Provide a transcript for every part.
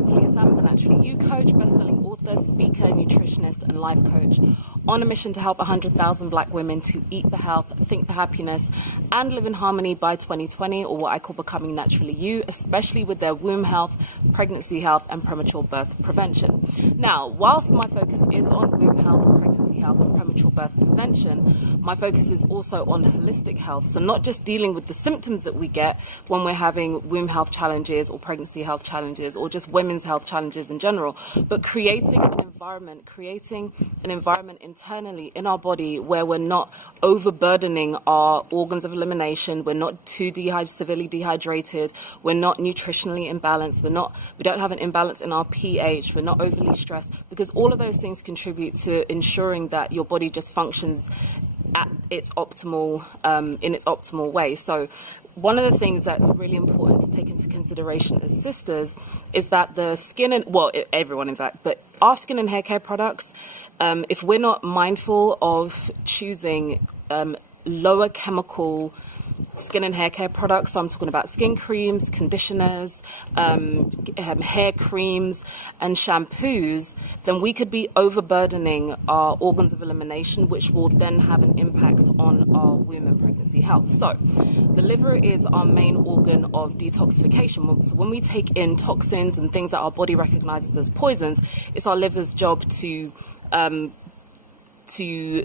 name's Leah, Salmon, the Naturally You coach, best-selling author, speaker, nutritionist, and life coach, on a mission to help 100,000 Black women to eat for health, think for happiness, and live in harmony by 2020, or what I call becoming naturally you, especially with their womb health, pregnancy health, and premature birth prevention. Now, whilst my focus is on womb health, pregnancy health, and premature birth prevention, my focus is also on holistic health. So not just dealing with the symptoms that we get when we're having womb health challenges or pregnancy health challenges or just women's health challenges in general, but creating an environment internally in our body where we're not overburdening our organs of elimination, we're not too severely dehydrated, we're not nutritionally imbalanced, we don't have an imbalance in our pH, we're not overly stressed, because all of those things contribute to ensuring that your body just functions at its optimal in its optimal way. So one of the things that's really important to take into consideration as sisters is that the skin and, well, everyone in fact, but our skin and hair care products, if we're not mindful of choosing lower chemical skin and hair care products, so I'm talking about skin creams, conditioners, hair creams, and shampoos, then we could be overburdening our organs of elimination, which will then have an impact on our womb and pregnancy health. So the liver is our main organ of detoxification. So when we take in toxins and things that our body recognizes as poisons, it's our liver's job to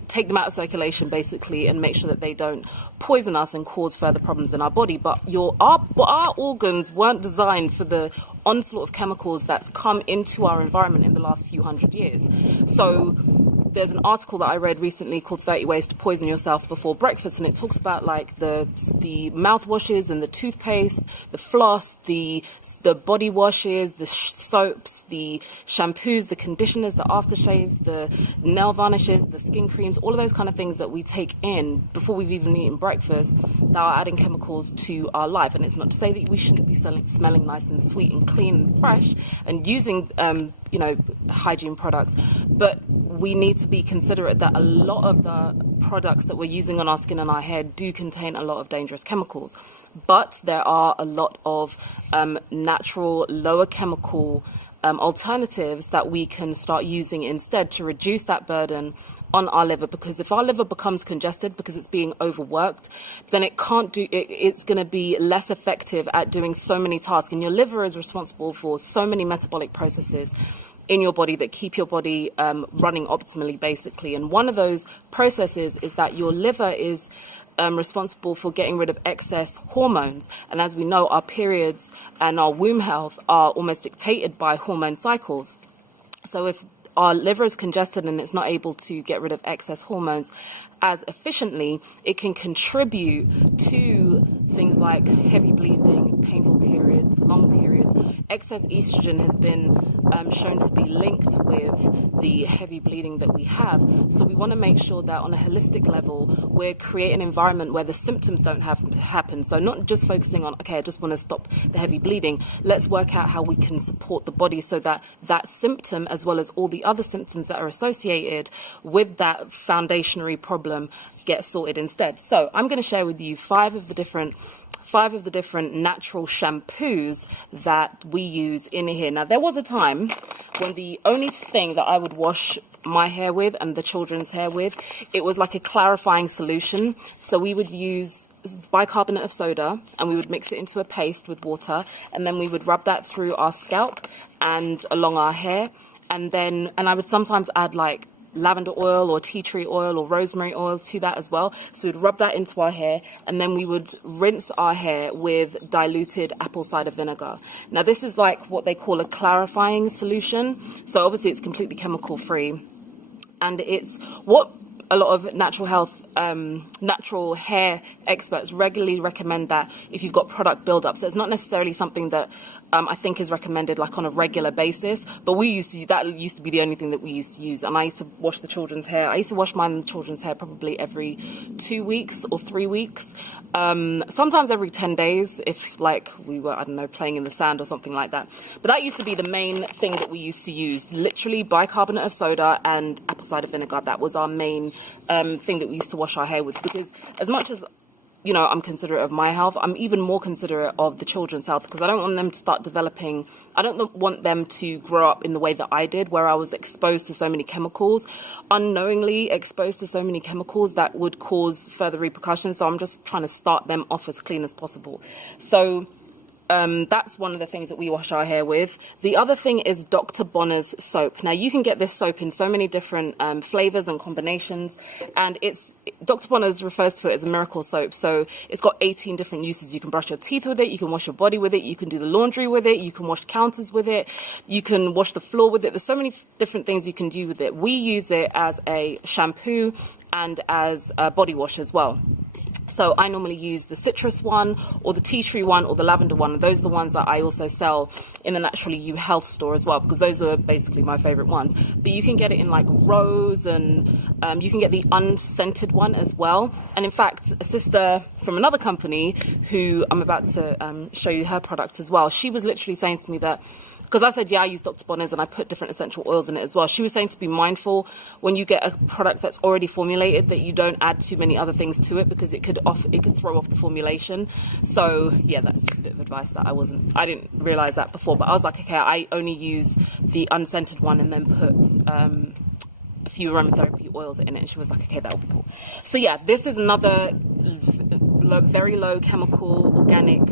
take them out of circulation, basically, and make sure that they don't poison us and cause further problems in our body. But our organs weren't designed for the onslaught of chemicals that's come into our environment in the last few hundred years. So there's an article that I read recently called 30 Ways to Poison Yourself Before Breakfast, and it talks about like the mouthwashes and the toothpaste, the floss, the body washes, the soaps, the shampoos, the conditioners, the aftershaves, the nail varnishes, the skin creams, all of those kind of things that we take in before we've even eaten breakfast that are adding chemicals to our life. And it's not to say that we shouldn't be smelling nice and sweet and clean and fresh and using hygiene products, but we need to be considerate that a lot of the products that we're using on our skin and our hair do contain a lot of dangerous chemicals. But there are a lot of natural, lower chemical alternatives that we can start using instead to reduce that burden on our liver, because if our liver becomes congested because it's being overworked, then it's going to be less effective at doing so many tasks. And your liver is responsible for so many metabolic processes in your body that keep your body running optimally, basically. And one of those processes is that your liver is responsible for getting rid of excess hormones. And as we know, our periods and our womb health are almost dictated by hormone cycles. So if our liver is congested and it's not able to get rid of excess hormones as efficiently, it can contribute to things like heavy bleeding, painful periods, long periods. Excess estrogen has been shown to be linked with the heavy bleeding that we have. So we want to make sure that on a holistic level, we're creating an environment where the symptoms don't happen. So not just focusing on, okay, I just want to stop the heavy bleeding. Let's work out how we can support the body so that that symptom, as well as all the other symptoms that are associated with that foundationary problem, get sorted instead. So I'm going to share with you five of the different natural shampoos that we use in here. Now, there was a time when the only thing that I would wash my hair with and the children's hair with, it was like a clarifying solution. So we would use bicarbonate of soda and we would mix it into a paste with water, and then we would rub that through our scalp and along our hair. And I would sometimes add like lavender oil or tea tree oil or rosemary oil to that as well. So we'd rub that into our hair, and then we would rinse our hair with diluted apple cider vinegar. Now, this is like what they call a clarifying solution. So obviously it's completely chemical free, and it's what a lot of natural hair experts regularly recommend, that if you've got product buildup. So it's not necessarily something that I think is recommended like on a regular basis, but that used to be the only thing that we used to use. And I used to wash the children's hair. I used to wash mine and the children's hair probably every 2 weeks or 3 weeks, sometimes every 10 days if like we were, I don't know, playing in the sand or something like that. But that used to be the main thing that we used to use, literally bicarbonate of soda and apple cider vinegar. That was our main thing that we used to wash our hair with, because as much as you know, I'm considerate of my health, I'm even more considerate of the children's health, because I don't want them to start developing, I don't want them to grow up in the way that I did, where I was exposed to so many chemicals, unknowingly exposed to so many chemicals that would cause further repercussions. So I'm just trying to start them off as clean as possible. So that's one of the things that we wash our hair with. The other thing is Dr. Bonner's soap. Now, you can get this soap in so many different flavors and combinations, and Dr. Bonner's refers to it as a miracle soap. So it's got 18 different uses. You can brush your teeth with it, you can wash your body with it, you can do the laundry with it, you can wash counters with it, you can wash the floor with it. There's so many different things you can do with it. We use it as a shampoo and as a body wash as well. So I normally use the citrus one or the tea tree one or the lavender one. Those are the ones that I also sell in the Naturally You Health store as well, because those are basically my favorite ones. But you can get it in like rose, and you can get the unscented one as well. And in fact, a sister from another company who I'm about to show you her product as well, she was literally saying to me that, because I said, yeah, I use Dr. Bonner's and I put different essential oils in it as well. She was saying to be mindful when you get a product that's already formulated that you don't add too many other things to it, because it could throw off the formulation. So yeah, that's just a bit of advice that I didn't realize that before, but I was like, okay, I only use the unscented one and then put a few aromatherapy oils in it. And she was like, okay, that would be cool. So yeah, this is another very low chemical organic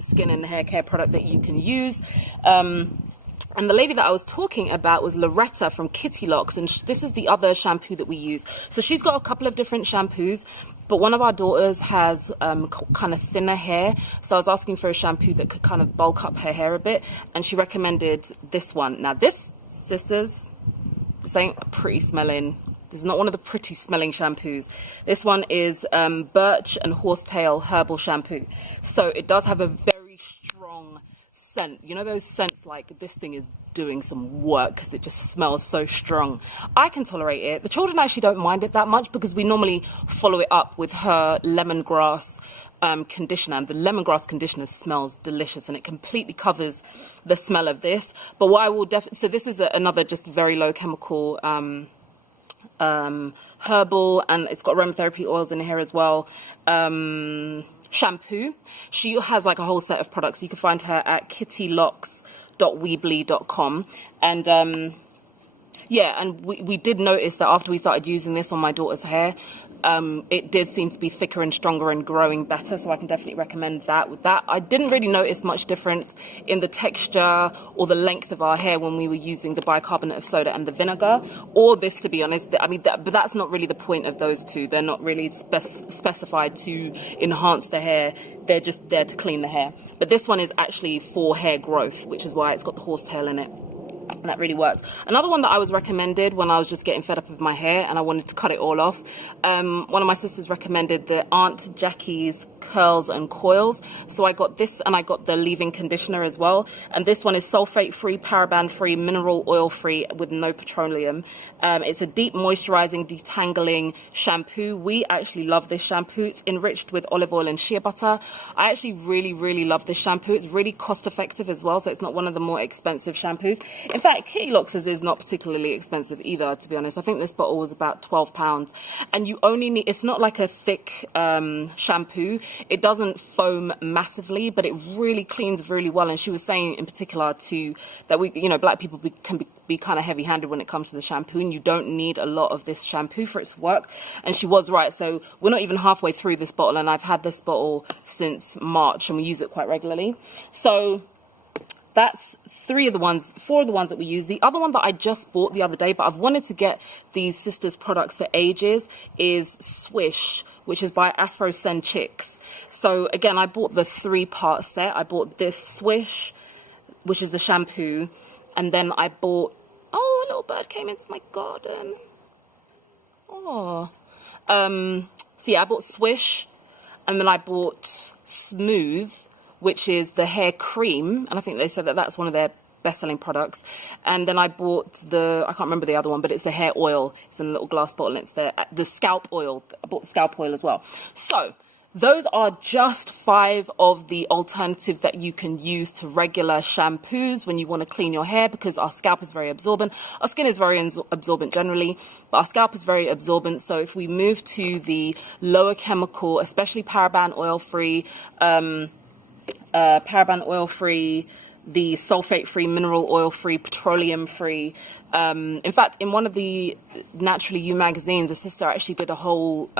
skin and hair care product that you can use. And the lady that I was talking about was Loretta from Kitty Locks, and this is the other shampoo that we use. So she's got a couple of different shampoos, but one of our daughters has kind of thinner hair, so I was asking for a shampoo that could kind of bulk up her hair a bit, and she recommended this one. Now this, sisters, this ain't a pretty smelling, this is not one of the pretty smelling shampoos. This one is birch and horsetail herbal shampoo. So it does have a very strong scent. You know those scents, like this thing is doing some work because it just smells so strong. I can tolerate it. The children actually don't mind it that much, because we normally follow it up with her lemongrass conditioner, and the lemongrass conditioner smells delicious and it completely covers the smell of this. But what I will definitely, so this is another just very low chemical herbal, and it's got aromatherapy oils in here as well. Shampoo. She has like a whole set of products. You can find her at kittylocks.weebly.com. And yeah, and we did notice that after we started using this on my daughter's hair, it did seem to be thicker and stronger and growing better, so I can definitely recommend that. With that, I didn't really notice much difference in the texture or the length of our hair when we were using the bicarbonate of soda and the vinegar, or this, to be honest. I mean, but that's not really the point of those two. They're not really specified to enhance the hair. They're just there to clean the hair. But this one is actually for hair growth, which is why it's got the horsetail in it. And that really worked. Another one that I was recommended when I was just getting fed up with my hair and I wanted to cut it all off, one of my sisters recommended the Aunt Jackie's curls and coils. So I got this, and I got the leave-in conditioner as well. And this one is sulfate-free, paraben-free, mineral oil-free with no petroleum. It's a deep moisturizing, detangling shampoo. We actually love this shampoo. It's enriched with olive oil and shea butter. I actually really, really love this shampoo. It's really cost-effective as well, so it's not one of the more expensive shampoos. In fact, Kitty Locks is not particularly expensive either, to be honest. I think this bottle was about £12. And you only need, it's not like a thick shampoo. It doesn't foam massively, but it really cleans really well. And she was saying in particular too that we, you know, black people can be kind of heavy-handed when it comes to the shampoo, and you don't need a lot of this shampoo for it to work. And she was right. So we're not even halfway through this bottle, and I've had this bottle since March, and we use it quite regularly. So that's four of the ones that we use. The other one that I just bought the other day, but I've wanted to get these sisters products for ages, is Swish, which is by Afro Sen Chicks. So again, I bought the 3-part set. I bought this Swish, which is the shampoo, and then I bought, oh, a little bird came into my garden. Oh. So yeah, I bought Swish, and then I bought Smooth, which is the hair cream, and I think they said that that's one of their best-selling products. And then I bought I can't remember the other one, but it's the hair oil. It's in a little glass bottle, and it's the scalp oil. I bought the scalp oil as well. So those are just 5 of the alternatives that you can use to regular shampoos when you want to clean your hair, because our scalp is very absorbent. Our skin is very absorbent generally, but our scalp is very absorbent. So if we move to the lower chemical, especially paraben oil-free, the sulfate-free, mineral oil-free, petroleum-free. In fact, in one of the Naturally You magazines, a sister actually did a whole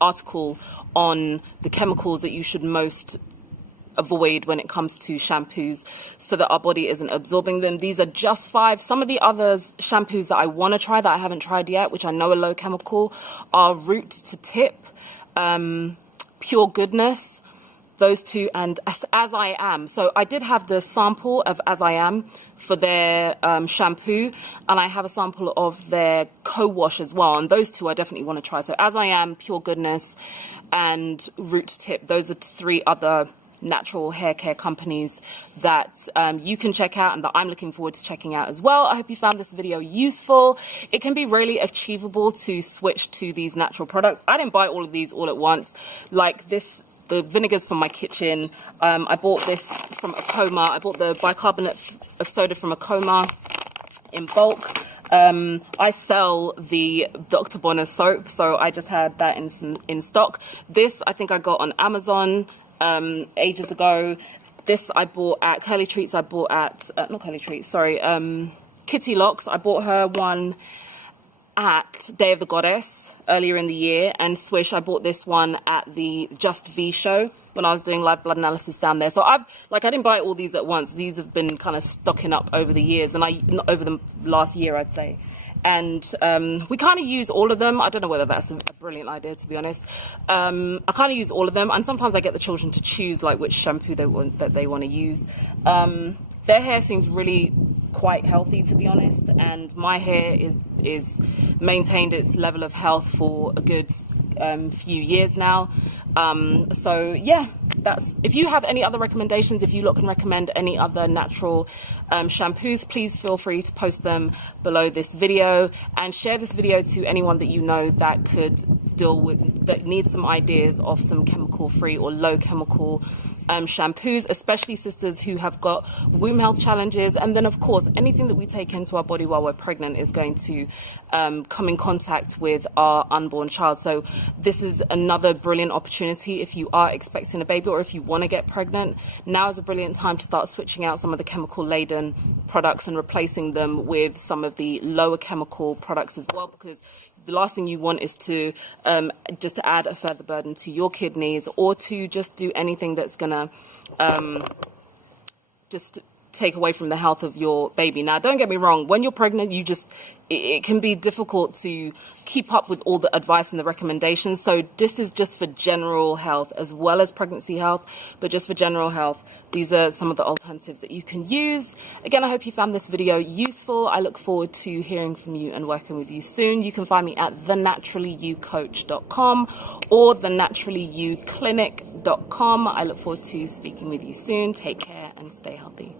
article on the chemicals that you should most avoid when it comes to shampoos, so that our body isn't absorbing them. These are just 5. Some of the other shampoos that I want to try that I haven't tried yet, which I know are low chemical, are Root to Tip, Pure Goodness, those 2, and As I Am. So I did have the sample of As I Am for their shampoo, and I have a sample of their co-wash as well, and those 2 I definitely want to try. So As I Am, Pure Goodness, and Root to Tip. Those are 3 other natural hair care companies that you can check out and that I'm looking forward to checking out as well. I hope you found this video useful. It can be really achievable to switch to these natural products. I didn't buy all of these all at once. Like this, the vinegars from my kitchen. I bought this from Acoma. I bought the bicarbonate of soda from Acoma in bulk. I sell the Dr. Bonner soap, so I just had that in stock. This I think I got on Amazon ages ago. This I bought at Curly Treats. I bought at not Curly Treats, sorry, Kitty Locks. I bought her one at Day of the Goddess earlier in the year, and Swish, I bought this one at the Just V show when I was doing live blood analysis down there. So I didn't buy all these at once. These have been kind of stocking up over the years, and over the last year, I'd say. And we kind of use all of them. I don't know whether that's a brilliant idea, to be honest. I kind of use all of them, and sometimes I get the children to choose like which shampoo they want to use. Their hair seems really quite healthy, to be honest, and my hair is maintained its level of health for a good few years now. So yeah, if you have any other recommendations, if you lot can recommend any other natural shampoos, please feel free to post them below this video, and share this video to anyone that you know that that needs some ideas of some chemical free or low chemical shampoos, especially sisters who have got womb health challenges. And then of course anything that we take into our body while we're pregnant is going to come in contact with our unborn child. So this is another brilliant opportunity if you are expecting a baby, or if you want to get pregnant. Now is a brilliant time to start switching out some of the chemical laden products and replacing them with some of the lower chemical products as well, because the last thing you want is to just to add a further burden to your kidneys, or to just do anything that's gonna just take away from the health of your baby. Now, don't get me wrong, when you're pregnant, it can be difficult to keep up with all the advice and the recommendations. So this is just for general health as well as pregnancy health, but just for general health, these are some of the alternatives that you can use. Again, I hope you found this video useful. I look forward to hearing from you and working with you soon. You can find me at thenaturallyyoucoach.com or thenaturallyyouclinic.com. I look forward to speaking with you soon. Take care and stay healthy.